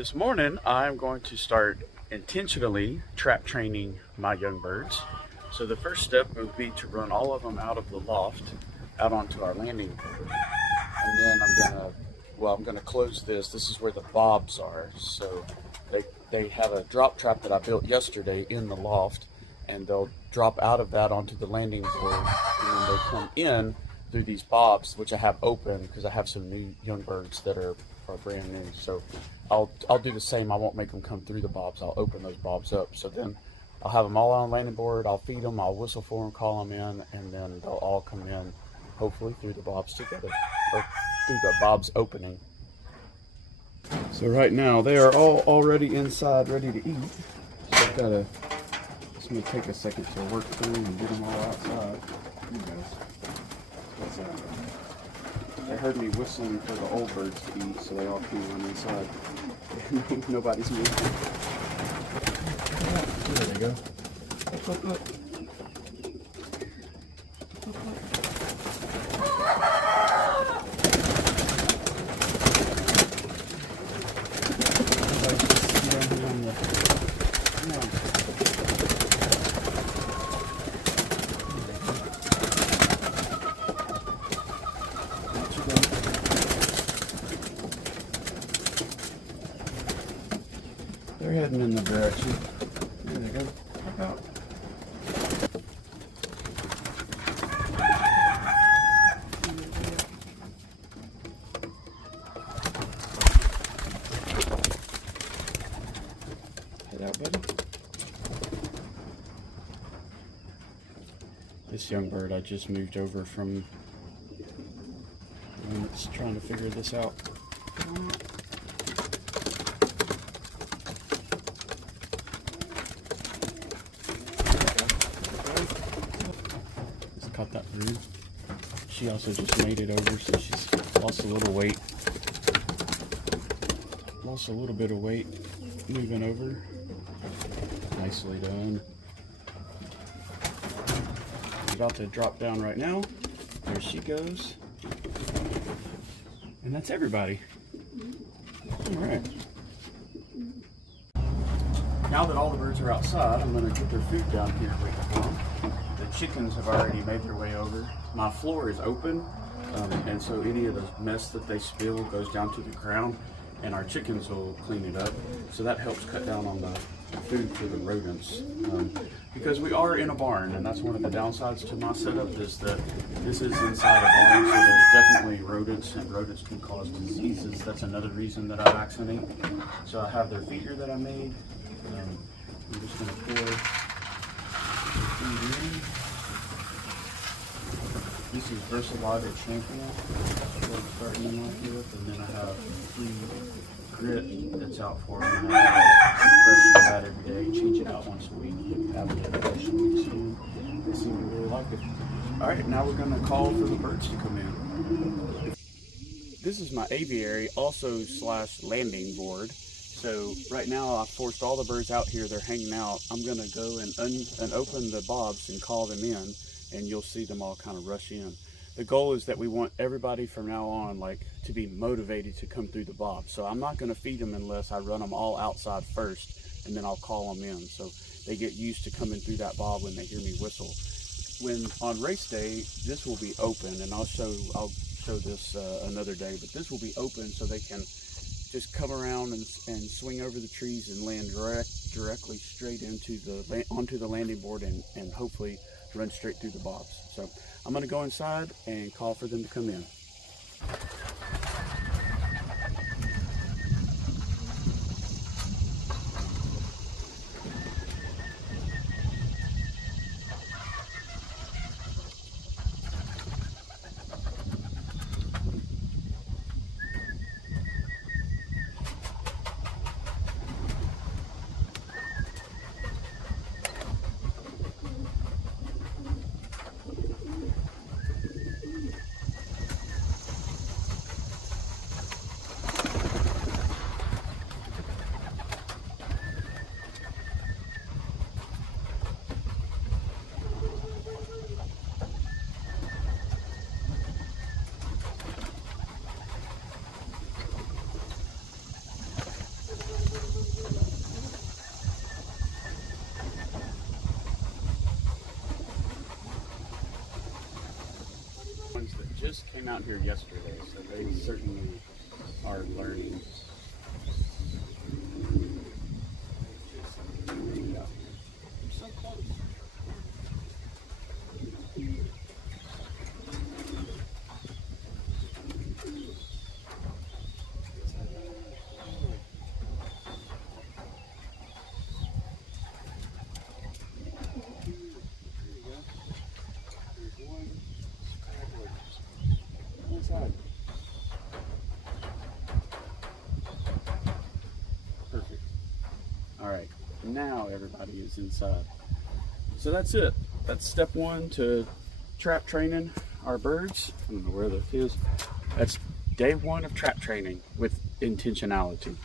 This morning I'm going to start intentionally trap training my young birds. So the first step would be to run all of them out of the loft out onto our landing board. And then I'm gonna close this. This is where the bobs are. So they have a drop trap that I built yesterday in the loft, and they'll drop out of that onto the landing board, and then they come in through these bobs, which I have open because I have some new young birds that are brand new. So I'll do the same. I won't make them come through the bobs. I'll open those bobs up. So then I'll have them all on the landing board. I'll feed them. I'll whistle for them, call them in, and then they'll all come in, hopefully through the bobs together, or through the bobs opening. So right now they are all already inside, ready to eat. So it's gonna take a second to work through and get them all outside. They heard me whistling for the old birds to eat, so they all came on inside. Nobody's moving. There they go. Look. They're heading in the direction. There they go. Look out. Head out, buddy. This young bird I just moved over from the one that's trying to figure this out. Caught that brood. She also just made it over, so she's lost a little weight. Lost a little bit of weight moving over. Nicely done. I'm about to drop down right now. There she goes. And that's everybody. Alright. Now that all the birds are outside, I'm going to get their food down here waiting for them. The chickens have already made their way over. My floor is open, and so any of the mess that they spill goes down to the ground, and our chickens will clean it up. So that helps cut down on the food for the rodents. Because we are in a barn, and that's one of the downsides to my setup, is that this is inside a barn, so there's definitely rodents, and rodents can cause diseases. That's another reason that I vaccinate. So I have their feeder that I made. I'm just going to pour the food in. This is Versalada Champion, what I'm starting them off with, and then I have free grit that's out for them. And I have fresh that every day, change it out once a week, have it fresh weeks in. They seem to really like it. Alright, now we're going to call for the birds to come in. This is my aviary, also / landing board. So right now I forced all the birds out here, they're hanging out. I'm going to go and open the bobs and call them in, and you'll see them all kind of rush in. The goal is that we want everybody from now on to be motivated to come through the bob. So I'm not going to feed them unless I run them all outside first, and then I'll call them in. So they get used to coming through that bob when they hear me whistle. When on race day, this will be open, and I'll show this another day, but this will be open so they can just come around and swing over the trees and land directly straight onto the landing board and hopefully run straight through the bobs. So I'm going to go inside and call for them to come in. just came out here yesterday, so they certainly are learning. Yeah. So close. Inside. Perfect. All right, now everybody is inside. So that's it. That's step one to trap training our birds. I don't know where that is. That's day one of trap training with intentionality.